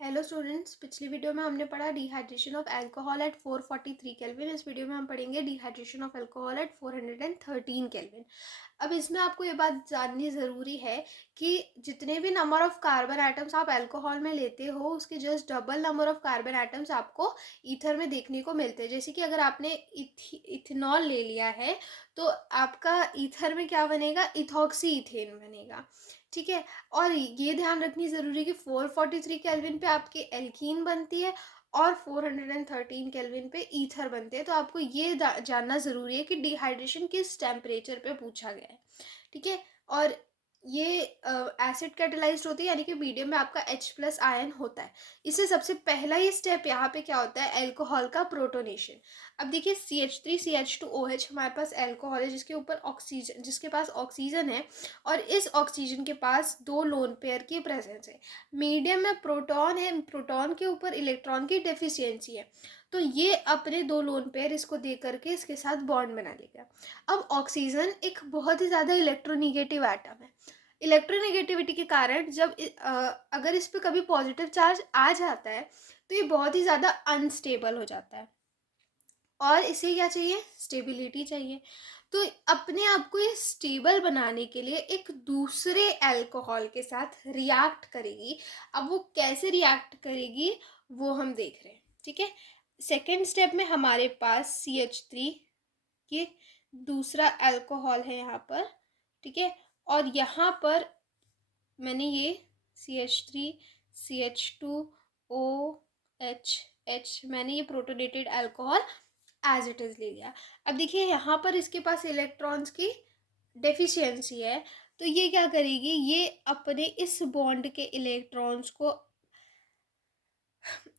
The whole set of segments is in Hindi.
हेलो स्टूडेंट्स, पिछली वीडियो में हमने पढ़ा dehydration of alcohol at 443 kelvin. इस वीडियो में हम पढ़ेंगे dehydration of alcohol at 413 kelvin. अब इसमें आपको ये बात जाननी ज़रूरी है कि जितने भी नंबर ऑफ कार्बन एटम्स आप अल्कोहल में लेते हो उसके just double number of carbon atoms आपको ईथर में देखने को मिलते हैं। जैसे कि अगर आपने इथेनॉल ले लिया है तो आपका ईथर में क्या बनेगा, इथॉक्सी इथेन बनेगा। ठीक है, और ये ध्यान रखनी ज़रूरी है कि 443 केल्विन पे आपकी एल्कीन बनती है और 413 केल्विन पे ईथर बनते हैं। तो आपको ये जानना ज़रूरी है कि डिहाइड्रेशन किस टेम्परेचर पे पूछा गया है। ठीक है, और ये एसिड कैटेलाइज्ड होती है, यानी कि मीडियम में आपका H+ आयन होता है। इससे सबसे पहला ही स्टेप यहाँ पे क्या होता है, अल्कोहल का प्रोटोनेशन। अब देखिए CH3CH2OH हमारे पास अल्कोहल है जिसके ऊपर ऑक्सीजन, जिसके पास ऑक्सीजन है और इस ऑक्सीजन के पास दो लोन पेयर की प्रेजेंस है। मीडियम में प्रोटॉन है, प्रोटॉन के ऊपर इलेक्ट्रॉन की डेफिशिएंसी है, तो ये अपने दो लोन पेयर इसको दे करके इसके साथ बॉन्ड बना लेगा। अब ऑक्सीजन एक बहुत ही ज़्यादा इलेक्ट्रोनिगेटिव एटम है। इलेक्ट्रोनेगेटिविटी के कारण जब अगर इस पर कभी पॉजिटिव चार्ज आ जाता है तो ये बहुत ही ज़्यादा अनस्टेबल हो जाता है और इसे क्या चाहिए, स्टेबिलिटी चाहिए। तो अपने आप को ये स्टेबल बनाने के लिए एक दूसरे अल्कोहल के साथ रिएक्ट करेगी। अब वो कैसे रिएक्ट करेगी वो हम देख रहे हैं। ठीक है, सेकेंड स्टेप में हमारे पास CH3 ये दूसरा अल्कोहल है यहाँ पर। ठीक है, और यहाँ पर मैंने ये CH3CH2OH मैंने ये protonated alcohol as it is ले लिया। अब देखिए यहाँ पर इसके पास इलेक्ट्रॉन्स की डेफिशिएंसी है, तो ये क्या करेगी, ये अपने इस बॉन्ड के इलेक्ट्रॉन्स को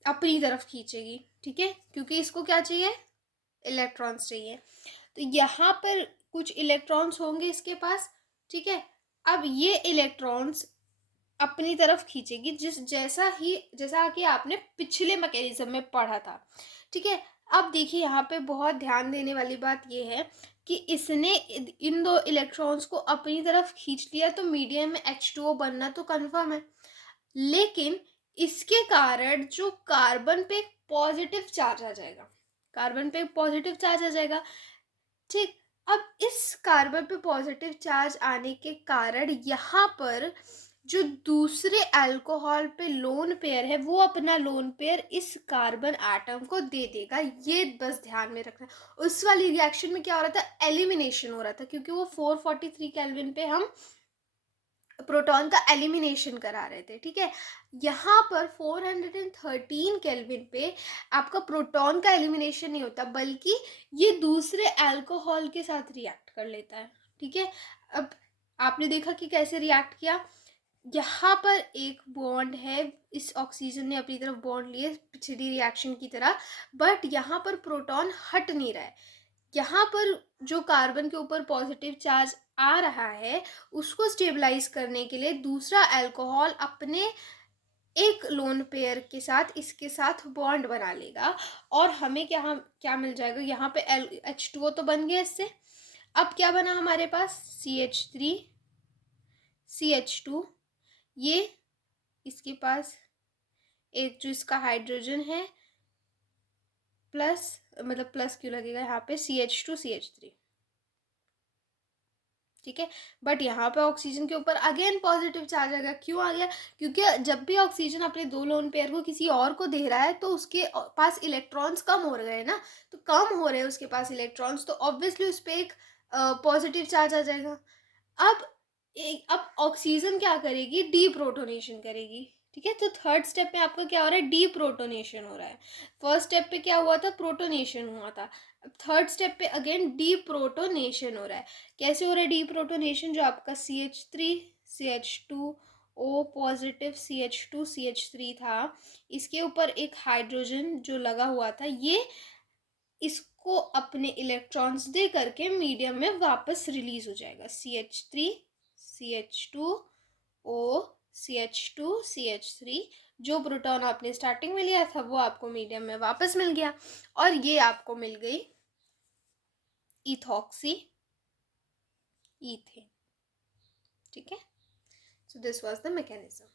अपनी तरफ खींचेगी। ठीक है, क्योंकि इसको क्या चाहिए, इलेक्ट्रॉन्स चाहिए। तो यहाँ पर कुछ इलेक्ट्रॉन्स होंगे इसके पास। ठीक है, अब ये इलेक्ट्रॉन्स अपनी तरफ खींचेगी जैसा कि आपने पिछले मैकेनिज्म में पढ़ा था। ठीक है, अब देखिए यहाँ पे बहुत ध्यान देने वाली बात ये है कि इसने इन दो इलेक्ट्रॉन्स को अपनी तरफ खींच लिया तो मीडियम में H2O बनना तो कन्फर्म है, लेकिन इसके कारण जो कार्बन पे एक पॉजिटिव चार्ज आ जाएगा, कार्बन पे एक पॉजिटिव चार्ज आ जाएगा। ठीक, अब इस कार्बन पे पॉजिटिव चार्ज आने के कारण यहाँ पर जो दूसरे अल्कोहल पे लोन पेयर है वो अपना लोन पेयर इस कार्बन एटम को दे देगा। ये बस ध्यान में रखना। उस वाली रिएक्शन में क्या हो रहा था, एलिमिनेशन हो रहा था, क्योंकि वो 443 केल्विन पे हम प्रोटॉन का एलिमिनेशन करा रहे थे। ठीक है, यहाँ पर 413 केल्विन पे आपका प्रोटॉन का एलिमिनेशन नहीं होता, बल्कि ये दूसरे अल्कोहल के साथ रिएक्ट कर लेता है। ठीक है, अब आपने देखा कि कैसे रिएक्ट किया। यहाँ पर एक बॉन्ड है, इस ऑक्सीजन ने अपनी तरफ बॉन्ड लिए पिछली रिएक्शन की तरह, बट यहाँ पर प्रोटॉन हट नहीं रहा है। यहाँ पर जो कार्बन के ऊपर पॉजिटिव चार्ज आ रहा है उसको स्टेबलाइज करने के लिए दूसरा अल्कोहल अपने एक लोन पेयर के साथ इसके साथ बॉन्ड बना लेगा और हमें क्या मिल जाएगा, यहाँ पे H2O तो बन गया इससे। अब क्या बना हमारे पास, CH3CH2, ये इसके पास एक जो इसका हाइड्रोजन है प्लस, मतलब प्लस क्यों लगेगा यहाँ पे, CH2CH3। ठीक है, बट यहाँ पे ऑक्सीजन के ऊपर अगेन पॉजिटिव चार्ज आ गया। क्यों आ गया, क्योंकि जब भी ऑक्सीजन अपने दो लोन पेयर को किसी और को दे रहा है तो उसके पास इलेक्ट्रॉन्स कम हो रहे हैं ना, तो कम हो रहे हैं उसके पास इलेक्ट्रॉन्स, तो ऑब्वियसली उस पर एक पॉजिटिव चार्ज आ जाएगा। अब ऑक्सीजन क्या करेगी, डी प्रोटोनेशन करेगी। ठीक है, तो थर्ड स्टेप में आपका क्या हो रहा है, डी प्रोटोनेशन हो रहा है। फर्स्ट स्टेप पे क्या हुआ था, प्रोटोनेशन हुआ था। अब थर्ड स्टेप पे अगेन डी प्रोटोनेशन हो रहा है। कैसे हो रहा है डी प्रोटोनेशन, जो आपका CH3CH2O पॉजिटिव CH2CH3 था, इसके ऊपर एक हाइड्रोजन जो लगा हुआ था, ये इसको अपने इलेक्ट्रॉन्स दे करके मीडियम में वापस रिलीज हो जाएगा। CH3CH2O CH2CH3, जो प्रोटॉन आपने स्टार्टिंग में लिया था वो आपको मीडियम में वापस मिल गया और ये आपको मिल गई इथॉक्सी ईथेन। ठीक है, so this was the mechanism.